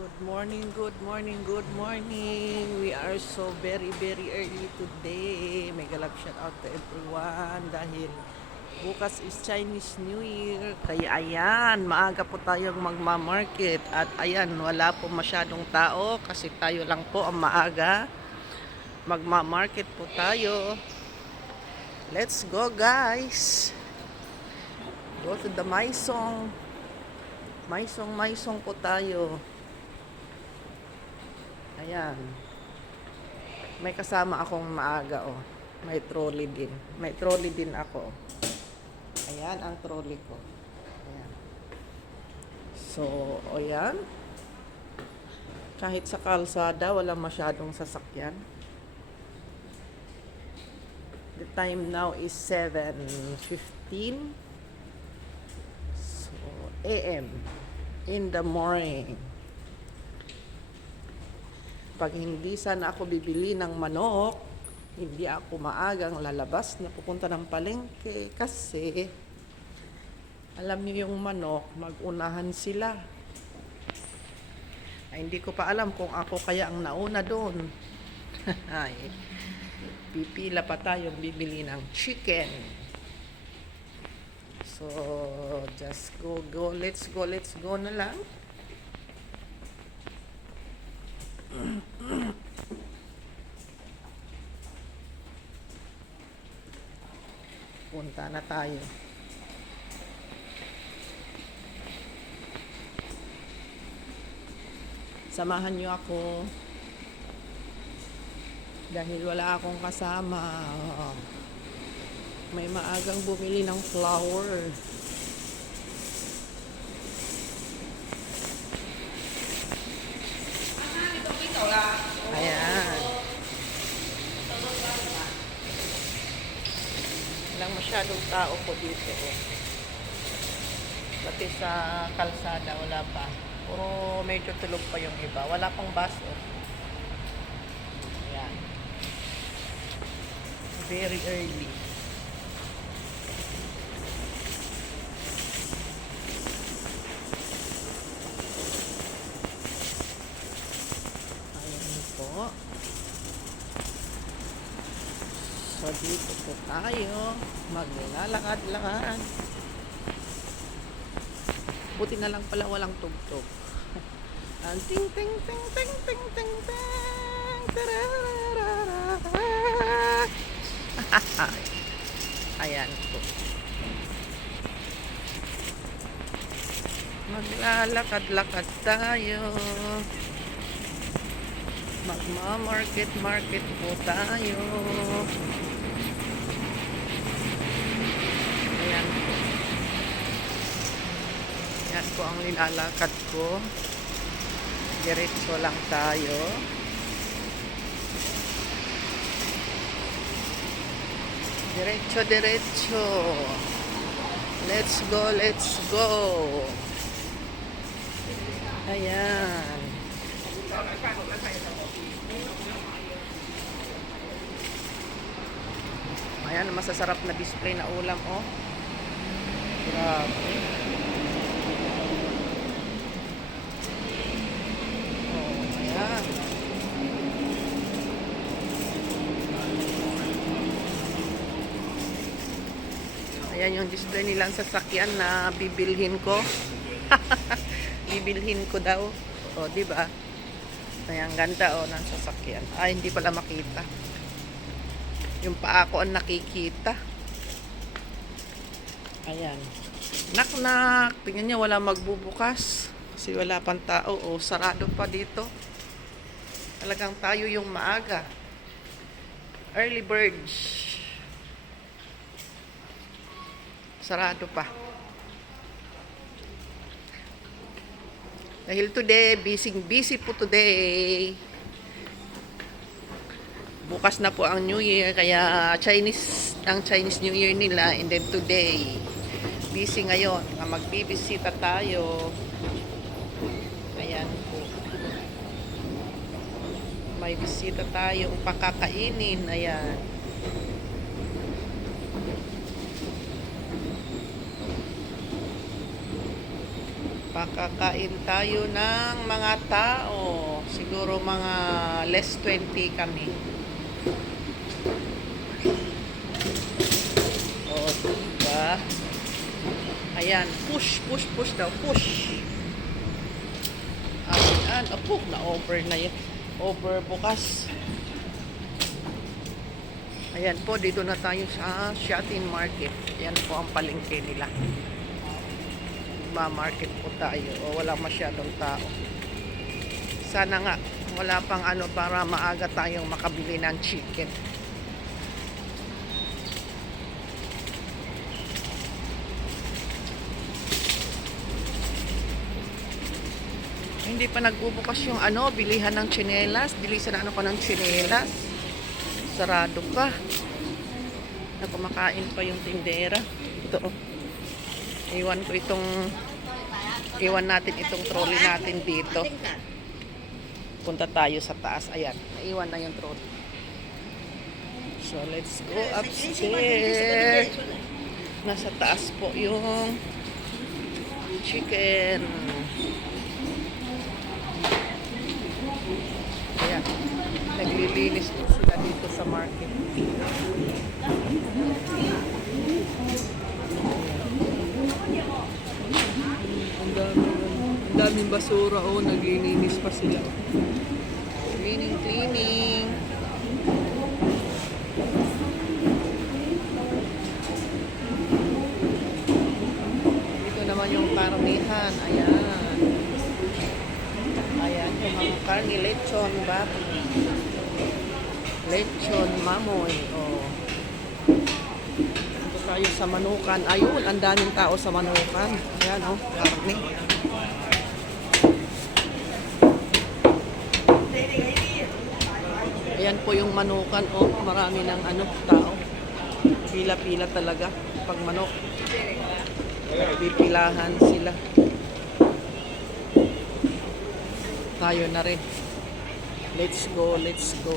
Good morning, good morning, good morning. We are so very, very early today. Mega love shout out to everyone dahil bukas is Chinese New Year. Kaya ayan, maaga po tayong magma-market. At ayan, wala po masyadong tao kasi tayo lang po ang maaga. Magma-market po tayo. Let's go guys. Go to the Maisong. Maisong po tayo. Ayan. May kasama akong maaga, oh. May trolley din. May trolley din ako. Ayan ang trolley ko. Ayan. So, ayan. Kahit sa kalsada, wala masyadong sasakyan. The time now is 7:15. So, AM. In the morning. Pag hindi sana ako bibili ng manok, hindi ako maagang lalabas na pupunta ng palengke kasi alam niyo yung manok, magunahan sila. Ay, hindi ko pa alam kung ako kaya ang nauna doon. Ay, pipila pa tayong bibili ng chicken. So, just go, let's go na lang. Punta na tayo. Samahan niyo ako dahil wala akong kasama. May maagang bumili ng flour. Ayan. Walang masyadong tao po dito. Pati sa kalsada, wala pa. Puro medyo tulog pa yung iba. Wala pang bus. Ayan. Very early. Ayan po. So, dito po tayo. Maglalakad-lakad. Buti na lang pala walang tugtog. Ang ting ting ting ting ting ting ting. Ayan po. Maglalakad-lakad tayo. Magma-market po tayo. Ayan po. Yan po ang nilalakad ko. Diretso lang tayo. Diretso. Let's go. Ayan. Ayan, masasarap na display na ulam, oh. Grabe. Oh, ayan. Ayan yung display nilang sasakyan na bibilhin ko. Bibilhin ko daw. O, di ba? Ayan, ganda o ng sasakyan. Ay, hindi pala makita. Yung paa ko ang nakikita. Ayan. Nak. Tingnan niyo, wala magbubukas. Kasi wala pang tao. O, sarado pa dito. Talagang tayo yung maaga. Early birds. Sarado pa. Dahil today, busy po today. Bukas na po ang New Year, kaya ang Chinese New Year nila, and then today, busy ngayon. Magbibisita tayo. Ayan po. May bisita tayong pakakainin. Ayan. Kakakain tayo ng mga tao. Siguro mga less 20 kami. O, diba? Ayan, push, push, push daw, push. Ayan, opo, na-over na yun. Over bukas. Ayan po, dito na tayo sa Shatin Market. Ayan po ang palengke nila. Ma-market po tayo. O, wala masyadong tao. Sana nga, wala pang ano para maaga tayong makabili ng chicken. Hindi pa nagbubukas yung ano, bilihan ng tsinelas. Bilisan na ano pa ng tsinelas. Sarado pa. Nakumakain pa yung tindera. Ito oh. Iwan natin itong trolley natin dito. Punta tayo sa taas. Ayan, naiwan na yung trolley. So, let's go upstairs. Nasa taas po yung chicken. Ayan, naglilinis po sila dito sa market. Ang daming basura, oh, naglilinis pa sila. Cleaning, cleaning. Dito naman yung karnihan, ayan. Ayan, yung mga karni, lechon, ba? Lechon, mamoy, oh. Dito tayo sa Manukan. Ayun, ang daming tao sa Manukan. Ayan, oh, karni. Ayan po yung Manukan, oh. Marami ng ano, tao. Pila-pila talaga pag manok. Pipilahan sila. Tayo na rin. Let's go, let's go.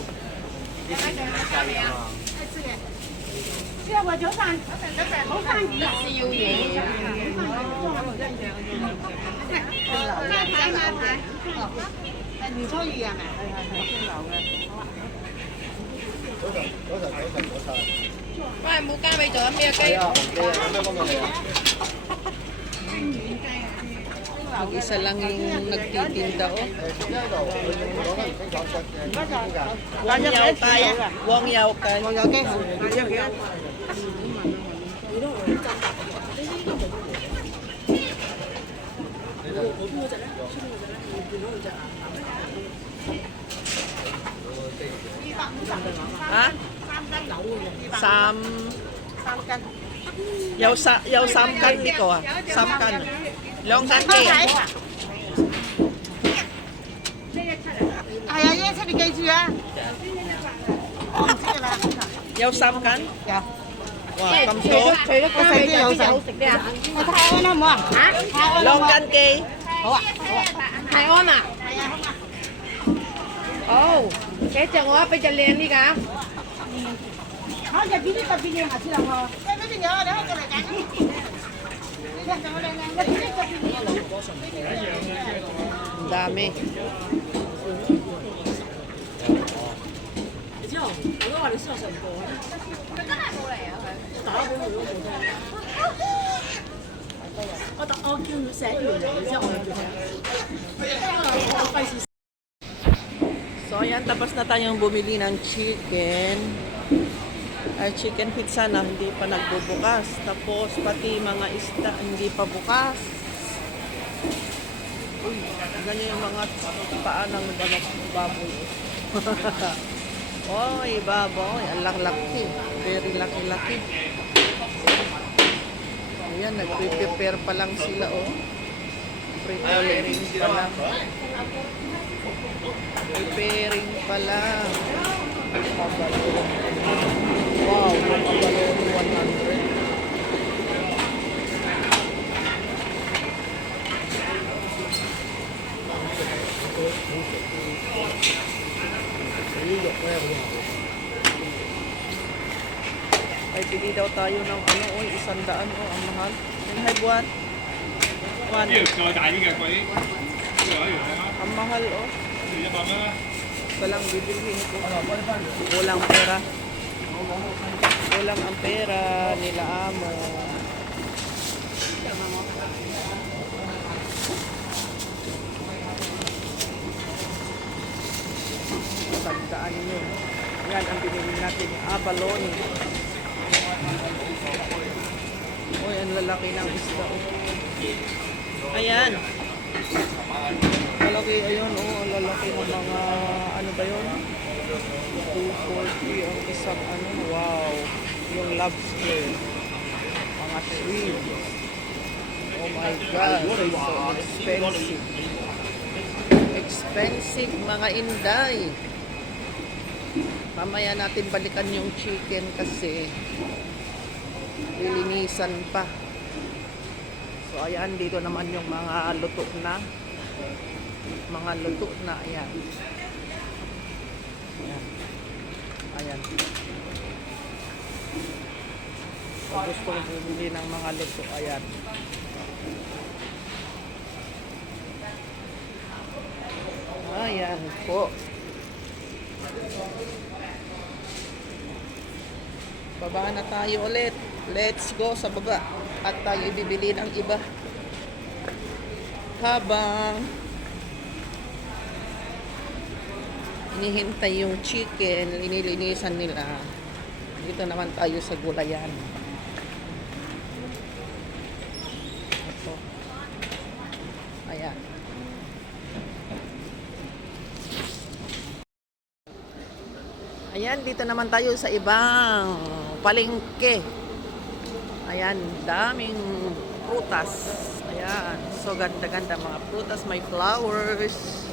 Mag-isa lang yung nagtitinda, oh. Wang yao kaya. Wang yao kaya. Wang yao kaya. Ha? Sam Yao samkan niko ah. Samkan. Long kan kì à? Dạ, sẽ đi cây chưa? Dâu xăm cánh. Dạ. Wow, cầm số. Có xây cái dầu sẵn. Thái ôn không ạ? Long canh kỳ. Thái ôn à? Ồ, cái chồng quá bây giờ liền đi cả. Thôi giờ chỉ đi tập đi nhà chứ đâu mà. Cái mấy nhớ đó cho lại cắn. Ang dami. So ayan, tapos na tayong bumili ng chicken. Ay, chicken pizza na hindi pa nagbubukas. Tapos pati mga isda hindi pa bukas. Uy, ganyan yung mga paa ng baboy. Oy, baboy. Ang laki. Very laki. Ayan, nag-prepare pa lang sila, oh. Preparing pa lang. Preparing pa lang. Wow, Abalone 100. Ay, pili daw tayo ng ano, oy, 100, oh, ang mahal. Yan, hay buwan. 呢條再大啲嘅貴啲，呢個一樣啊， Ang mahal, oh. 100蚊啦。 Walang bibilhin ko. Kulang pera. Kulang ang pera nila amo. Tandaan nyo. Yan ang binili natin. Abalone. Uy, ang lalaki ng isda. Oh. Ayan. Lalaki, ayun, oh, ang lalaki ng mga, ano ba yun? 240 ang isang, ano, wow. Yung lobster. Mga shrimp. Oh my God, it's so expensive. Expensive, mga inday. Mamaya natin balikan yung chicken kasi lilinisan pa. So, ayan, dito naman yung mga luto na. Mga luto na, ayan. Ayan. Ayan. So, gusto kong bumili ng mga luto, ayan. Ayan po. Baba na tayo ulit. Let's go sa baba. At tayo ibibili ng iba. Habang inihintay yung chicken, linilinisan nila. Dito naman tayo sa gulayan. Ito. Ayan. Ayan, dito naman tayo sa ibang palengke. Ayan, daming prutas. Ayan, so ganda-ganda mga prutas. May flowers.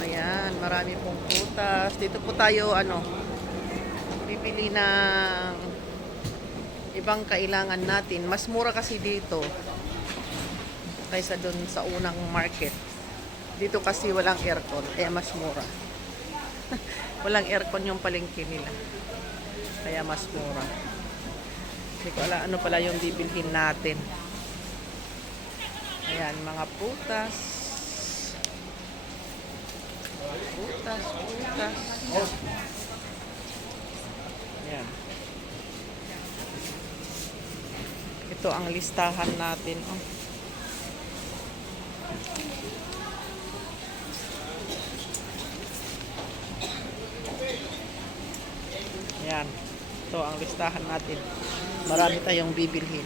Ayan, marami pong prutas. Dito po tayo, bibili ng ibang kailangan natin. Mas mura kasi dito kaysa dun sa unang market. Dito kasi walang aircon, kaya mas mura. Walang aircon yung palengke nila. Kaya mas mura. Hindi ko alam ano pala yung bibilhin natin. Ayan, mga prutas. Prutas. Ayan. Ito ang listahan natin. Oh. Ayan. Ito ang listahan natin. Marami tayong bibilhin.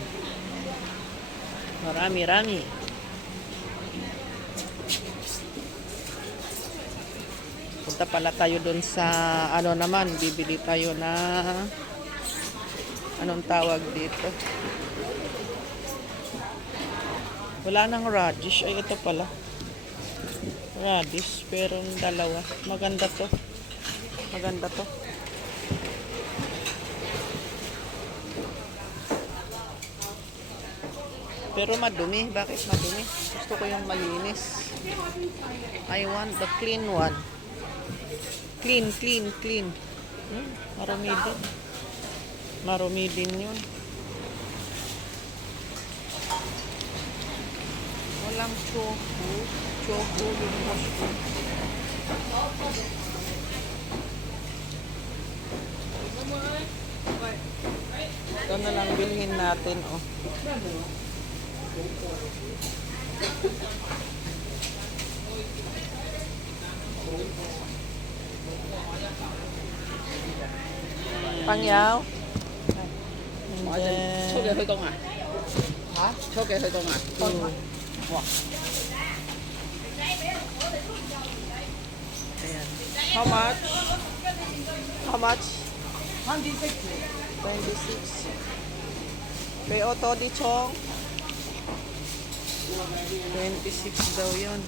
Marami. Punta pala tayo dun sa bibili tayo na anong tawag dito. Wala nang radish. Ay, ito pala. Radish, pero dalawa. Maganda to. Pero madumi. Bakit madumi? Gusto ko yung malinis. I want the clean one. Clean. Marumi din yun. Walang chofu yung mushroom. Ito na lang bilhin natin, oh. Pangyaw. And then, 抽幾去工啊？嚇？抽幾去工啊？ wow. Ayan. How much? 26. Kay Otto di Chong. 26 daw yun.